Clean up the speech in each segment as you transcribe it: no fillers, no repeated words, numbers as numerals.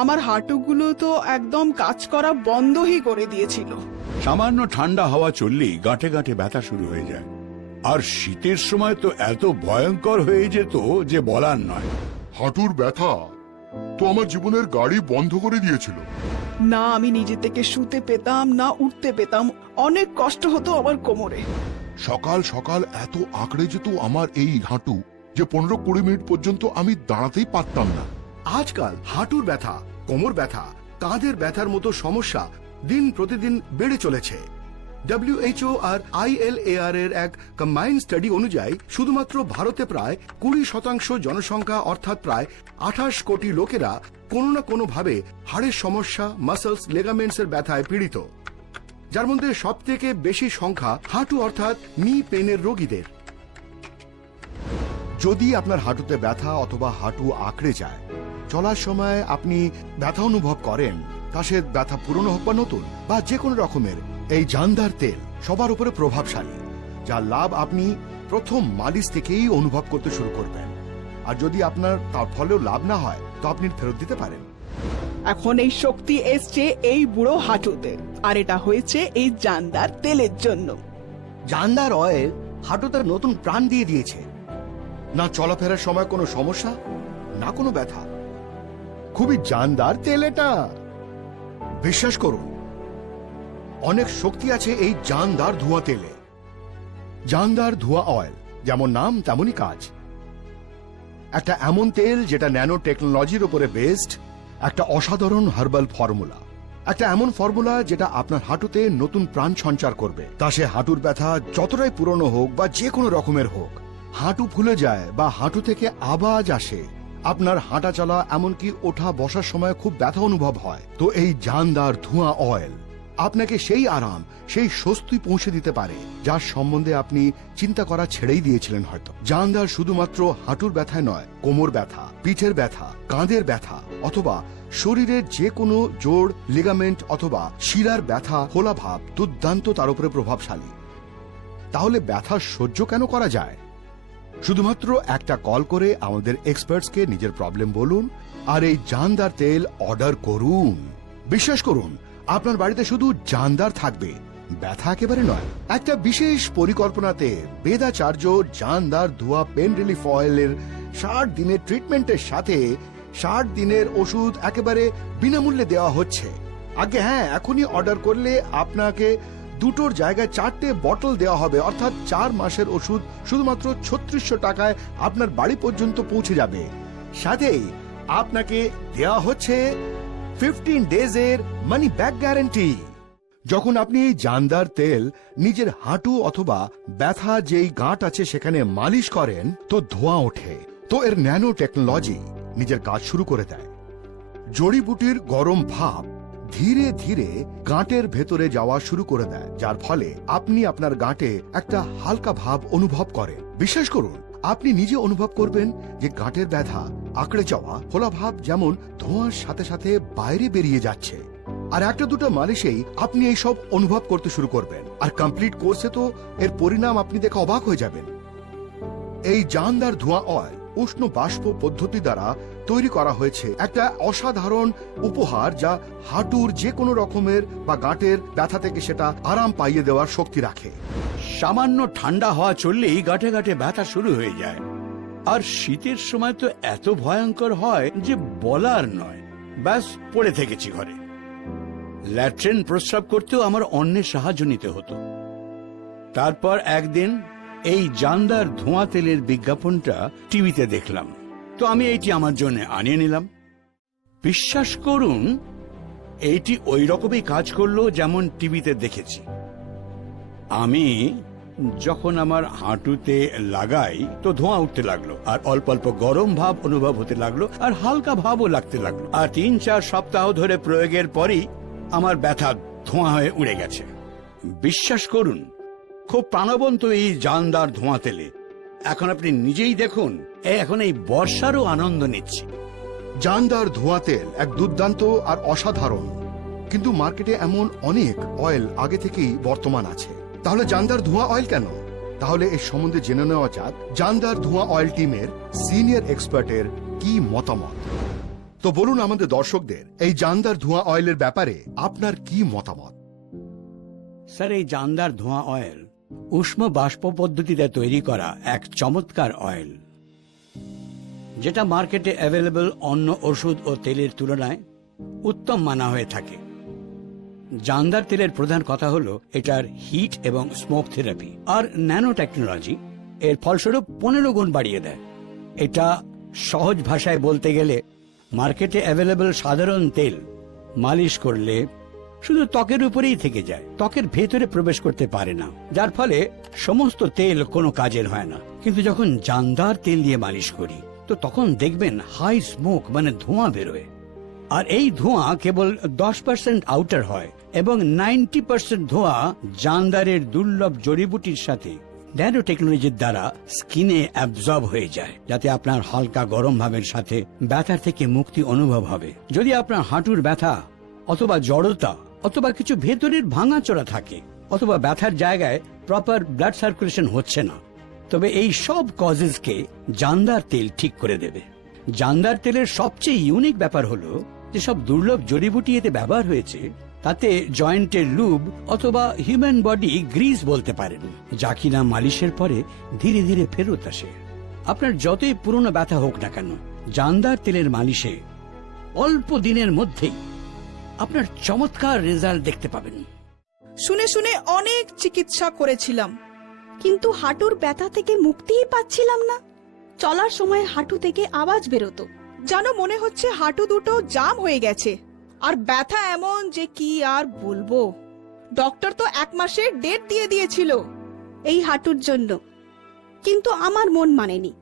আমার হাঁটুগুলো তো একদম কাজ করা বন্ধই করে দিয়েছিল। সামান্য ঠান্ডা হাওয়া চললেই গাঁটে গাঁটে ব্যথা শুরু হয়ে যায়। আর শীতের সময় তো এত ভয়ঙ্কর হয়ে যেত যে বলার নয়। হাঁটুর ব্যথা তো আমার জীবনের গাড়ি বন্ধ করে দিয়েছিল। না আমি নিজে থেকে শুতে পেতাম না উঠতে পেতাম, অনেক কষ্ট হতো আমার কোমরে। সকাল সকাল এত আঁকড়ে যেত আমার এই হাঁটু যে 15-20 মিনিট পর্যন্ত আমি দাঁড়াতেই পারতাম না। আজকাল হাঁটুর ব্যথা, কোমর ব্যথা, কাঁধের ব্যথার মতো সমস্যা দিন প্রতিদিন বেড়ে চলেছে। WHO আর ILAR এর এক কম্বাইন্ড স্টাডি অনুযায়ী শুধুমাত্র ভারতে প্রায় 20% জনসংখ্যা অর্থাৎ প্রায় 28 কোটি লোকেরা কোনো না কোনো ভাবে হাড়ের সমস্যা, মাসলস, লেগামেন্টস এর ব্যথায় পীড়িত, যার মধ্যে সবথেকে বেশি সংখ্যা হাঁটু অর্থাৎ নি পেনের রোগীদের। যদি আপনার হাঁটুতে ব্যথা অথবা হাঁটু আঁকড়ে যায়, চলার সময় আপনি ব্যথা অনুভব করেন, তা সে ব্যথা পুরনো হোক বা নতুন বা যে কোনো রকমের, এই জানদার তেল সবার উপরে প্রভাবশালী, যার লাভ আপনি প্রথম মালিশ থেকেই অনুভব করতে শুরু করবেন। আর যদি আপনার তার ফলেও লাভ না হয় তো আপনি ফেরত দিতে পারেন। এখন এই শক্তি এসছে এই বুড়ো হাঁটুতে, আর এটা হয়েছে এই জানদার তেলের জন্য। জানদার অয়েল হাঁটুতে নতুন প্রাণ দিয়ে দিয়েছে। না চলাফেরার সময় কোনো সমস্যা, না কোনো ব্যথা। খুবই জানদার তেল এটা, বিশ্বাস করুন। অনেক শক্তি আছে এই জানদার ধোঁয়া তেলে। জানদার ধোঁয়া অয়েল, যেমন নাম তেমনই কাজ। একটা এমন তেল যেটা ন্যানো টেকনোলজির উপরে বেসড, একটা অসাধারণ হার্বাল ফর্মুলা, একটা এমন ফর্মুলা যেটা আপনার হাঁটুতে নতুন প্রাণ সঞ্চার করবে। তা সে হাঁটুর ব্যথা যতটাই পুরনো হোক বা যে কোনো রকমের হোক, হাঁটু ফুলে যায় বা হাঁটু থেকে আওয়াজ আসে, আপনার হাঁটা চলা এমনকি ওঠা বসার সময় খুব ব্যথা অনুভব হয়, তো এই জানদার ধোঁয়া অয়েল আপনাকে সেই আরাম, সেই স্বস্তি পৌঁছে দিতে পারে যার সম্বন্ধে আপনি চিন্তা করা ছেড়েই দিয়েছিলেন হয়তো। জানদার শুধুমাত্র হাঁটুর ব্যথায় নয়, কোমর ব্যথা, পিঠের ব্যথা, কাঁধের ব্যথা অথবা শরীরের যে কোনো জোড়, লিগামেন্ট অথবা শিরার ব্যথা, ফোলা ভাব দুর্দান্ত তার উপরে প্রভাবশালী। তাহলে ব্যথা সহ্য কেন করা যায়? শুধুমাত্র একটা কল করে আমাদের এক্সপার্টসকে নিজের প্রবলেম বলুন আর এই জানদার তেল অর্ডার করুন। বিশ্বাস করুন, আপনার বাড়িতে শুধু জানদার থাকবে, ব্যথা একেবারে নয়। একটা বিশেষ পরিকল্পনাতে বেদাচার্য জানদার ধোয়া পেন রিলিফ অয়েলের 60 দিনের ট্রিটমেন্টের সাথে 60 দিনের ওষুধ একেবারে বিনামূল্যে দেওয়া হচ্ছে। আগে হ্যাঁ, এখনই অর্ডার করলে আপনাকে দুটোর জায়গায় 4টে বটল দেওয়া হবে, অর্থাৎ 4 মাসের ওষুধ শুধুমাত্র 3600 টাকায় আপনার বাড়ি পর্যন্ত পৌঁছে যাবে। সাথেই আপনাকে দেওয়া হচ্ছে 15 ডেজের মানি ব্যাক গ্যারান্টি। যখন আপনি এই জানদার তেল নিজের হাঁটু অথবা ব্যথা যেই গাঁট আছে সেখানে মালিশ করেন, তো ধোঁয়া ওঠে, তো এর ন্যানো টেকনোলজি নিজের কাজ শুরু করে দেয়। জড়িবুটির গরম ভাব ধীরে ধীরে গাঁটের ভেতরে যাওয়া শুরু করে দেয়, যার ফলে আপনি আপনার গাঁটে একটা হালকা ভাব অনুভব করেন। বিশ্বাস করুন, আপনি নিজে অনুভব করবেন যে গাঁটের ব্যথা, আঁকড়ে যাওয়া, ফোলা ভাব যেমন ধোঁয়ার সাথে সাথে বাইরে বেরিয়ে যাচ্ছে। আর একটা দুটো মালিশেই আপনি এইসব অনুভব করতে শুরু করবেন। আর কমপ্লিট কোর্সে তো এর পরিণাম আপনি দেখে অবাক হয়ে যাবেন। এই জানদার ধোঁয়া অয়েল উষ্ণ বাষ্প পদ্ধতি দ্বারা তৈরি করা হয়েছে একটা অসাধারণ উপহার, যা হাঁটুর যে কোনো রকমের বা গাঁটের ব্যথা থেকে সেটা আরাম পাইয়ে দেওয়ার শক্তি রাখে। সামান্য ঠান্ডা হাওয়া চললেই গাঁটে গাঁটে ব্যথা শুরু হয়ে যায়। আর শীতের সময় তো এত ভয়ঙ্কর হয় যে বলার নয়। ব্যাস পড়ে থেকেছি ঘরে। ল্যাট্রিন প্রস্রাব করতেও আমার অন্যের সাহায্য নিতে হতো। তারপর একদিন এই জানদার ধোঁয়া তেলের বিজ্ঞাপনটা টিভিতে দেখলাম, তো আমি এইটি আমার জন্য আনিয়ে নিলাম। বিশ্বাস করুন, এইটি ওই রকমই কাজ করলো যেমন টিভিতে দেখেছি। আমি যখন আমার হাঁটুতে লাগাই তো ধোঁয়া উঠতে লাগলো, আর অল্প অল্প গরম ভাব অনুভব হতে লাগলো, আর হালকা ভাবও লাগতে লাগলো। আর 3-4 সপ্তাহ ধরে প্রয়োগের পরই আমার ব্যথা ধোঁয়া হয়ে উড়ে গেছে। বিশ্বাস করুন, খুব প্রাণবন্ত এই জানদার ধোঁয়া তেলে। এখন আপনি নিজেই দেখুন, এখন এই বর্ষারও আনন্দ নিচ্ছি। জানদার ধোঁয়া তেল এক দুর্দান্ত আর অসাধারণ, কিন্তু মার্কেটে এমন অনেক অয়েল আগে থেকেই বর্তমান আছে। তাহলে জানদার ধোঁয়া অয়েল কেন? তাহলে এর সম্বন্ধে জেনে নেওয়া যাক জানদার ধোঁয়া অয়েল টিমের সিনিয়র এক্সপার্টের কি মতামত। তো বলুন আমাদের দর্শকদের এই জানদার ধোঁয়া অয়েলের ব্যাপারে আপনার কি মতামত। স্যার, এই জানদার ধোঁয়া অয়েল উষ্ণ বাষ্প পদ্ধতিতে তৈরি করা এক চমৎকার অয়েল, যেটা মার্কেটে অ্যাভেলেবল অন্য ওষুধ ও তেলের তুলনায় উত্তম মানা হয়ে থাকে। জানদার তেলের প্রধান কথা হলো এটার হিট এবং স্মোক থেরাপি আর ন্যানো টেকনোলজি এর ফলস্বরূপ 15 গুণ বাড়িয়ে দেয়। এটা সহজ ভাষায় বলতে গেলে মার্কেটে অ্যাভেলেবল সাধারণ তেল মালিশ করলে শুধু ত্বকের উপরেই থেকে যায়, ত্বকের ভেতরে প্রবেশ করতে পারে না, যার ফলে সমস্ত তেল কোনো কাজের হয় না। কিন্তু যখন জানদার তেল দিয়ে মালিশ করি তো তখন দেখবেন হাই স্মোক মানে ধোঁয়া বেরোয়। আর এই ধোঁয়া কেবল 10% আউটার হয় এবং 90% ধোঁয়া জানদারের দুর্লভ জড়িবুটির সাথে ন্যানো টেকনোলজির দ্বারা স্কিনে অ্যাবজর্ব হয়ে যায়, যাতে আপনার হালকা গরম ভাবের সাথে ব্যথার থেকে মুক্তি অনুভব হবে। যদি আপনার হাঁটুর ব্যথা অথবা জড়তা অথবা কিছু ভেতরের ভাঙাচোরা থাকে অথবা ব্যথার জায়গায় প্রপার ব্লাড সার্কুলেশন হচ্ছে না, তবে এই সব কজেসকে জানদার তেল ঠিক করে দেবে। জানদার তেলের সবচেয়ে ইউনিক ব্যাপার হলো যে সব দুর্লভ জড়িবুটি এতে ব্যবহার হয়েছে, তাতে জয়েন্টের লুব অথবা হিউম্যান বডি গ্রিস বলতে পারেন, যা কিনা মালিশের পরে ধীরে ধীরে ফেরত আসে। আপনার যতই পুরনো ব্যথা হোক না কেন, জানদার তেলের মালিশে অল্প দিনের মধ্যেই আপনার চমৎকার রেজাল্ট দেখতে পাবেন। শুনে শুনে অনেক চিকিৎসা করেছিলাম, কিন্তু হাঁটুর ব্যথা থেকে মুক্তিই পাচ্ছিলাম না। চলার সময় হাঁটু থেকে আওয়াজ বেরোতো। যেন মনে হচ্ছে হাঁটু দুটো জাম হয়ে গেছে, আর ব্যথা এমন যে কি আর বলবো। ডক্টর তো 1 মাসের ডেট দিয়ে দিয়েছিল এই হাঁটুর জন্য, কিন্তু আমার মন মানেনি।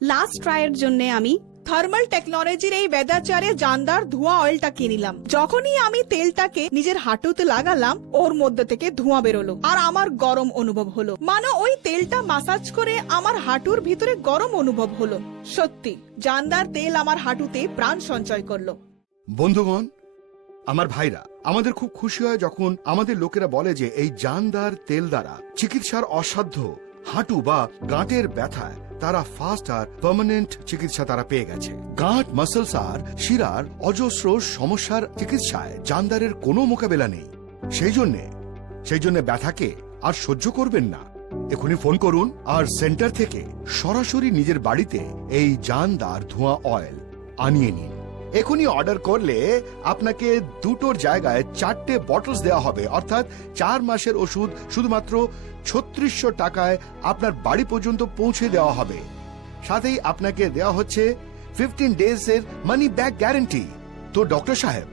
লাস্ট ট্রায়ের জন্য আমি থার্মাল টেকনোলজির এই বেদাচারে জানদার ধোঁয়া অয়েলটা কিনিলাম। যখনই আমি তেলটাকে নিজের হাঁটুতে লাগালাম, ওর মধ্যে থেকে ধোঁয়া বেরোলো আর আমার গরম অনুভব হলো। মানে ওই তেলটা মাসাজ করে আমার হাঁটুর ভিতরে গরম অনুভব হলো। সত্যি জানদার তেল আমার হাঁটুতে প্রাণ সঞ্চয় করলো। বন্ধুগণ, আমার ভাইরা, আমাদের খুব খুশি হয় যখন আমাদের লোকেরা বলে যে এই জানদার তেল দ্বারা চিকিৎসার অসাধ্য হাঁটু বা গাঁটের ব্যথায় তারা ফাস্ট আর পার্মানেন্ট চিকিৎসা তারা পেয়ে গেছে। গাঁট, মাসলস আর শিরার অজস্র সমস্যার চিকিৎসায় জানদারের কোনো মোকাবেলা নেই। সেই জন্য ব্যথাকে আর সহ্য করবেন না, এখনই ফোন করুন আর সেন্টার থেকে সরাসরি নিজের বাড়িতে এই জানদার ধোঁয়া অয়েল আনিয়ে নিন। এখনই অর্ডার করলে আপনাকে দুটোর জায়গায় 4টে বটলস দেওয়া হবে, অর্থাৎ 4 মাসের ওষুধ শুধুমাত্র 3600 টাকায় আপনার বাড়ি পর্যন্ত পৌঁছে দেওয়া হবে। সাথেই আপনাকে দেওয়া হচ্ছে 15 ডেজ এর মানি ব্যাক গ্যারান্টি। তো ডক্টর সাহেব,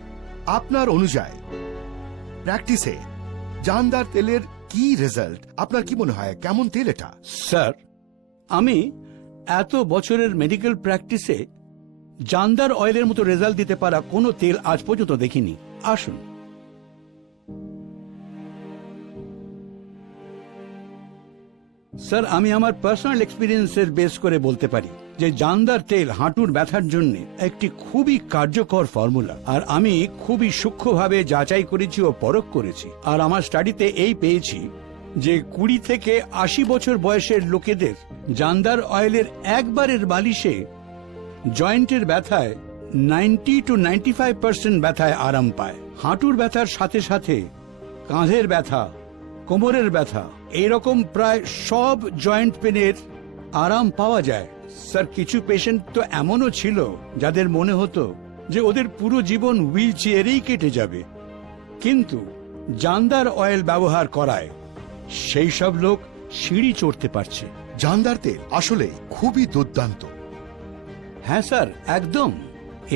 আপনার অনুযায়ী প্র্যাকটিসে জানদার তেলের কি রেজাল্ট, আপনার কি মনে হয় কেমন তেল এটা? স্যার, আমি এত বছরের মেডিকেল প্র্যাকটিসে জানদার অয়েলের মতো রেজাল্ট দিতে পারা কোনো তেল আজ পর্যন্ত দেখিনি। আসুন। স্যার, আমি আমার পার্সোনাল এক্সপিরিয়েন্সের বেস করে বলতে পারি যে জানদার তেল হাঁটুর ব্যথার জন্য একটি খুবই কার্যকর ফর্মুলা, আর আমি খুবই সূক্ষ্মভাবে যাচাই করেছি ও পরখ করেছি। আর আমার স্টাডিতে এই পেয়েছি যে 20 থেকে 80 বছর বয়সের লোকেদের জানদার অয়েলের একবারের মালিশে জয়েন্টের ব্যথায় 90 to 95% ব্যথায় আরাম পায়। হাঁটুর ব্যথার সাথে সাথে কাঁধের ব্যথা, কোমরের ব্যথা, এইরকম প্রায় সব জয়েন্ট পেনের আরাম পাওয়া যায়। স্যার, কিছু পেশেন্ট তো এমনও ছিল যাদের মনে হতো যে ওদের পুরো জীবন হুইল চেয়ারেই কেটে যাবে, কিন্তু জানদার অয়েল ব্যবহার করায় সেই সব লোক সিঁড়ি চড়তে পারছে। জানদার তেল আসলে খুবই দুর্দান্ত। হ্যাঁ স্যার, একদম,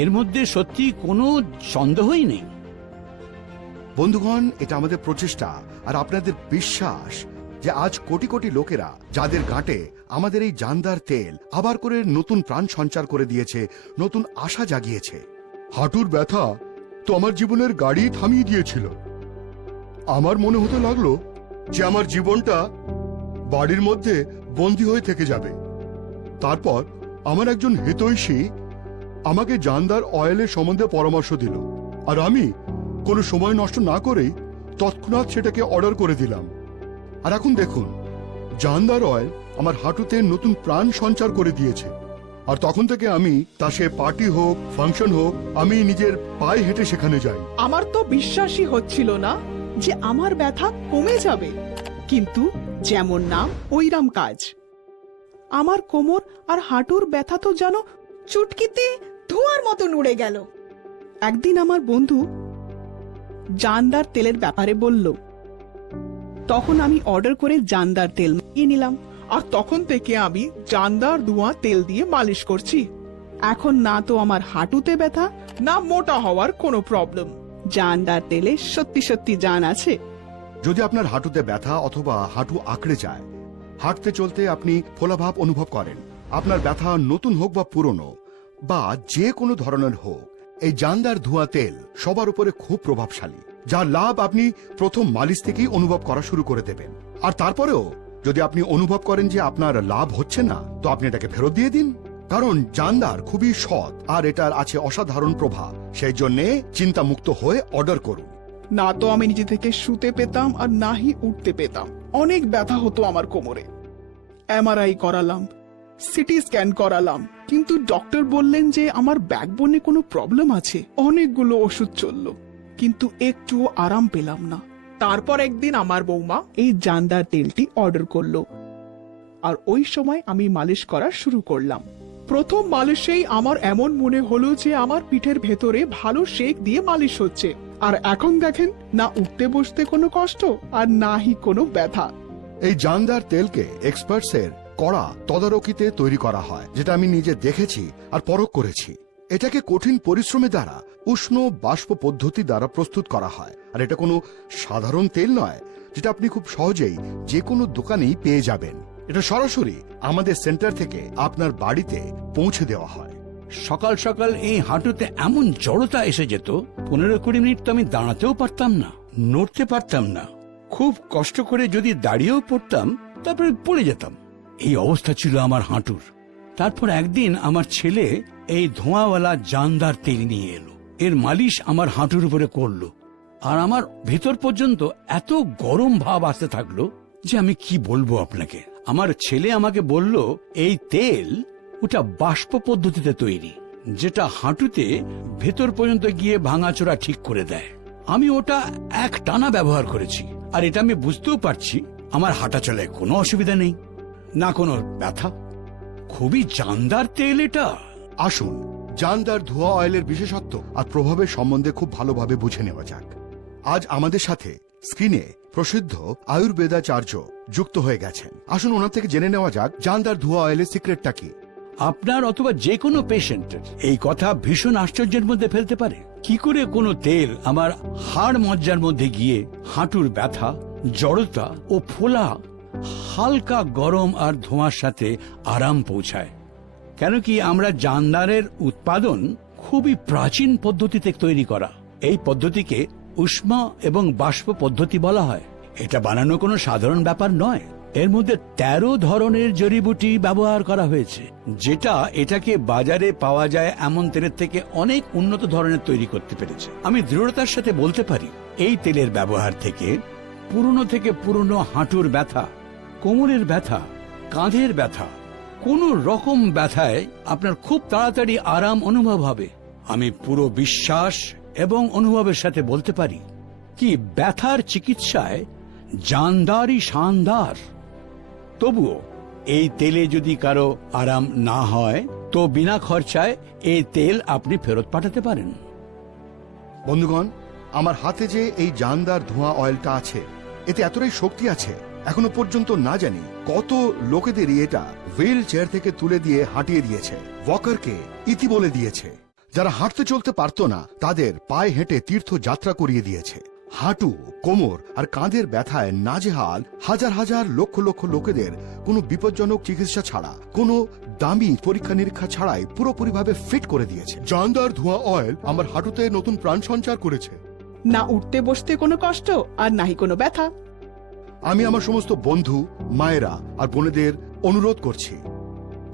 এর মধ্যে সত্যি কোনো সন্দেহই নেই। বন্ধুগণ, এটা আমাদের প্রচেষ্টা আর আপনাদের বিশ্বাস যে আজ কোটি কোটি লোকেরা যাদের গাঁটে আমাদের এই জানদার তেল আবার করে নতুন প্রাণ সঞ্চার করে দিয়েছে, নতুন আশা জাগিয়েছে। হাঁটুর ব্যথা তো আমার জীবনের গাড়ি থামিয়ে দিয়েছিল। আমার মনে হতে লাগলো যে আমার জীবনটা বাড়ির মধ্যে বন্দী হয়ে থেকে যাবে। তারপর আমার একজন হিতৈষী আমাকে জানদার অয়েলের সম্বন্ধে পরামর্শ দিল, আর আমি কোনো সময় নষ্ট না করেই তৎক্ষণাৎ সেটাকে অর্ডার করে দিলাম। আর এখন দেখুন, জানদার অয়েল আমার হাঁটুতে নতুন প্রাণ সঞ্চার করে দিয়েছে। আর তখন থেকে আমি তা সে পার্টি হোক ফাংশন হোক আমি নিজের পায়ে হেঁটে সেখানে যাই। আমার তো বিশ্বাসই হচ্ছিল না যে আমার ব্যথা কমে যাবে, কিন্তু যেমন নাম ওইরাম কাজ। আমার কোমর আর হাঁটুর ব্যথা তো যেন চুটকিতে ধোঁয়ার মতো উড়ে গেল। একদিন আমার বন্ধু জানদার তেলের ব্যাপারে বলল, তখন আমি অর্ডার করে জানদার তেল নিয়ে নিলাম, আর তখন থেকে আমি জানদার ধোঁয়া তেল দিয়ে মালিশ করছি। এখন না তো আমার হাঁটুতে ব্যথা, না মোটা হওয়ার কোনো প্রবলেম। জানদার তেলে সত্যি সত্যি জান আছে। যদি আপনার হাঁটুতে ব্যথা অথবা হাঁটু আঁকড়ে যায়, হাঁটতে চলতে আপনি ফোলাভাব অনুভব করেন, আপনার ব্যথা নতুন হোক বা পুরনো বা যে কোনো ধরনের হোক, এই জানদার ধোঁয়া তেল সবার উপরে খুব প্রভাবশালী, যার লাভ আপনি প্রথম মালিশ থেকেই অনুভব করা শুরু করে দেবেন। আর তারপরেও যদি আপনি অনুভব করেন যে আপনার লাভ হচ্ছে না, তো আপনি এটাকে ফেরত দিয়ে দিন, কারণ জানদার খুবই সৎ আর এটার আছে অসাধারণ প্রভাব। সেই জন্য চিন্তামুক্ত হয়ে অর্ডার করুন। না তো আমি নিজে থেকে শুতে পেতাম আর নাহি উঠতে পেতাম। অনেক ব্যথা হতো আমার কোমরে। এমআরআই করালাম, সিটি স্ক্যান করালাম, কিন্তু ডক্টর বললেন যে আমার ব্যাকবোনে কোনো প্রবলেম আছে। অনেকগুলো ওষুধ চললো, কিন্তু একটুও আরাম পেলাম না। তারপর একদিন আমার বৌমা এই জানদার তেলটি অর্ডার করলো, আর ওই সময় আমি মালিশ করা শুরু করলাম। প্রথম মালিশেই আমার এমন মনে হলো যে আমার পিঠের ভেতরে ভালো শেক দিয়ে মালিশ হচ্ছে। আর এখন দেখেন, না উঠতে বসতে কোনো কষ্ট আর নাহি কোনো ব্যথা। এই জানদার তেলকে এক্সপার্টসের কড়া তদারকিতে তৈরি করা হয়, যেটা আমি নিজে দেখেছি আর পরখ করেছি। এটাকে কঠিন পরিশ্রমের দ্বারা উষ্ণ বাষ্প পদ্ধতি দ্বারা প্রস্তুত করা হয়। আর এটা কোনো সাধারণ তেল নয়, যেটা আপনি খুব সহজেই যে কোনো দোকানেই পেয়ে যাবেন। এটা সরাসরি আমাদের সেন্টার থেকে আপনার বাড়িতে পৌঁছে দেওয়া হয়। সকাল সকাল এই হাঁটুতে এমন জড়তা এসে যেত, 15-20 মিনিট তো আমি দাঁড়াতেও পারতাম না, নড়তে পারতাম না। খুব কষ্ট করে যদি দাঁড়িয়েও পড়তাম, তারপরে পড়ে যেতাম। এই অবস্থা ছিল আমার হাঁটুর। তারপর একদিন আমার ছেলে এই ধোঁয়াওয়ালা জানদার তেল নিয়ে এলো। এর মালিশ আমার হাঁটুর উপরে করলো, আর আমার ভেতর পর্যন্ত এত গরম ভাব আসতে থাকলো যে আমি কি বলবো আপনাকে। আমার ছেলে আমাকে বলল, এই তেল ওটা বাষ্প পদ্ধতিতে তৈরি, যেটা হাঁটুতে ভেতর পর্যন্ত গিয়ে ভাঙাচোরা ঠিক করে দেয়। আমি ওটা এক টানা ব্যবহার করেছি, আর এটা আমি বুঝতেও পারছি আমার হাঁটা চলায় কোনো অসুবিধা নেই, না কোনো ব্যথা। খুবই জানদার তেল এটা। আসুন জানদার ধোঁয়া অয়েলের বিশেষত্ব আর প্রভাবের সম্বন্ধে খুব ভালোভাবে বুঝে নেওয়া যাক। আজ আমাদের সাথে স্ক্রিনে প্রসিদ্ধ আয়ুর্বেদাচার্য যুক্ত হয়ে গেছেন। আসুন ওনার থেকে জেনে নেওয়া যাক জানদার ধোঁয়া অয়েলের সিক্রেটটা কি। আপনার অথবা যে কোনো পেশেন্টের এই কথা ভীষণ আশ্চর্যের মধ্যে ফেলতে পারে। কি করে কোনো তেল আমার হাড় মজ্জার মধ্যে গিয়ে হাঁটুর ব্যথা, জড়তা ও ফোলা হালকা গরম আর ধোঁয়ার সাথে আরাম পৌঁছায়। কেন কি আমরা জানদারের উৎপাদন খুবই প্রাচীন পদ্ধতিতে তৈরি করা। এই পদ্ধতিকে উষ্মা এবং বাষ্প পদ্ধতি বলা হয়। এটা বানানো কোনো সাধারণ ব্যাপার নয়। এর মধ্যে 13 ধরনের জড়িবুটি ব্যবহার করা হয়েছে, যেটা এটাকে বাজারে পাওয়া যায় এমন তেলের থেকে অনেক উন্নত ধরনের তৈরি করতে পেরেছে। আমি দৃঢ়তার সাথে বলতে পারি, এই তেলের ব্যবহার থেকে পুরনো হাঁটুর ব্যথা, কোমরের ব্যথা, কাঁধের ব্যথা, কোনো রকম ব্যথায় আপনার খুব তাড়াতাড়ি আরাম অনুভব হবে। আমি পুরো বিশ্বাস এবং অনুভবের সাথে বলতে পারি কি ব্যথার চিকিৎসায় জানদারই শানদার। তবুও এই তেলে যদি কারো আরাম না হয়, তো বিনা খরচায় এই তেল আপনি ফেরত পাঠাতে পারেন। বন্ধুগণ, আমার হাতে যে এই জানদার ধোঁয়া অয়েলটা আছে, এতে এতটাই শক্তি আছে, এখনো পর্যন্ত না জানি কত লোকেদেরই এটা হুইল চেয়ার থেকে তুলে দিয়ে হাঁটিয়ে দিয়েছে, ওয়াকারকে ইতি বলে দিয়েছে। যারা হাঁটতে চলতে পারতো না, তাদের পায়ে হেঁটে তীর্থ যাত্রা করিয়ে দিয়েছে। হাঁটু, কোমর আর কাঁধের ব্যথায় নাজেহাল হাজার হাজার লক্ষ লক্ষ লোকেদের কোনো বিপজ্জনক চিকিৎসা ছাড়া, কোনো দামি পরীক্ষা নিরীক্ষা ছাড়াই পুরোপুরিভাবে ফিট করে দিয়েছে। জানদার ধোঁয়া অয়েল আমার হাঁটুতে নতুন প্রাণ সঞ্চার করেছে। না উঠতে বসতে কোনো কষ্ট আর নাহি কোনো ব্যথা। আমি আমার সমস্ত বন্ধু, মায়েরা আর বোনেদের অনুরোধ করছি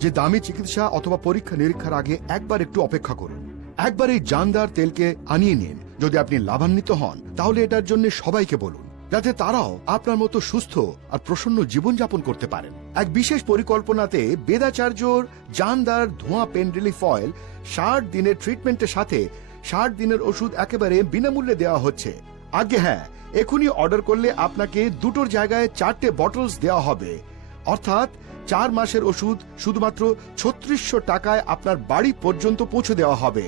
যে দামি চিকিৎসা অথবা পরীক্ষা নিরীক্ষার আগে একবার একটু অপেক্ষা করুন। একবার এই জানদার তেলকে আনিয়ে নিন। যদি আপনি লাভান্বিত হন, তাহলে এটার জন্য সবাইকে বলুন। যাতে তারাও আপনার মতো সুস্থ আর প্রসন্ন জীবনযাপন করতে পারেন। এক বিশেষ পরিকল্পনাতে বেদাচার্যর জানদার ধোঁয়া পেন রিলিফ অয়েল 60 দিনের ট্রিটমেন্টের সাথে 60 দিনের ওষুধ একেবারে বিনামূল্যে দেওয়া হচ্ছে। আগে হ্যাঁ, এখনই অর্ডার করলে আপনাকে দুটোর জায়গায় 4টে বটলস দেওয়া হবে, অর্থাৎ 4 মাসের ওষুধ শুধুমাত্র 3600 টাকায় আপনার বাড়ি পর্যন্ত পৌঁছে দেওয়া হবে।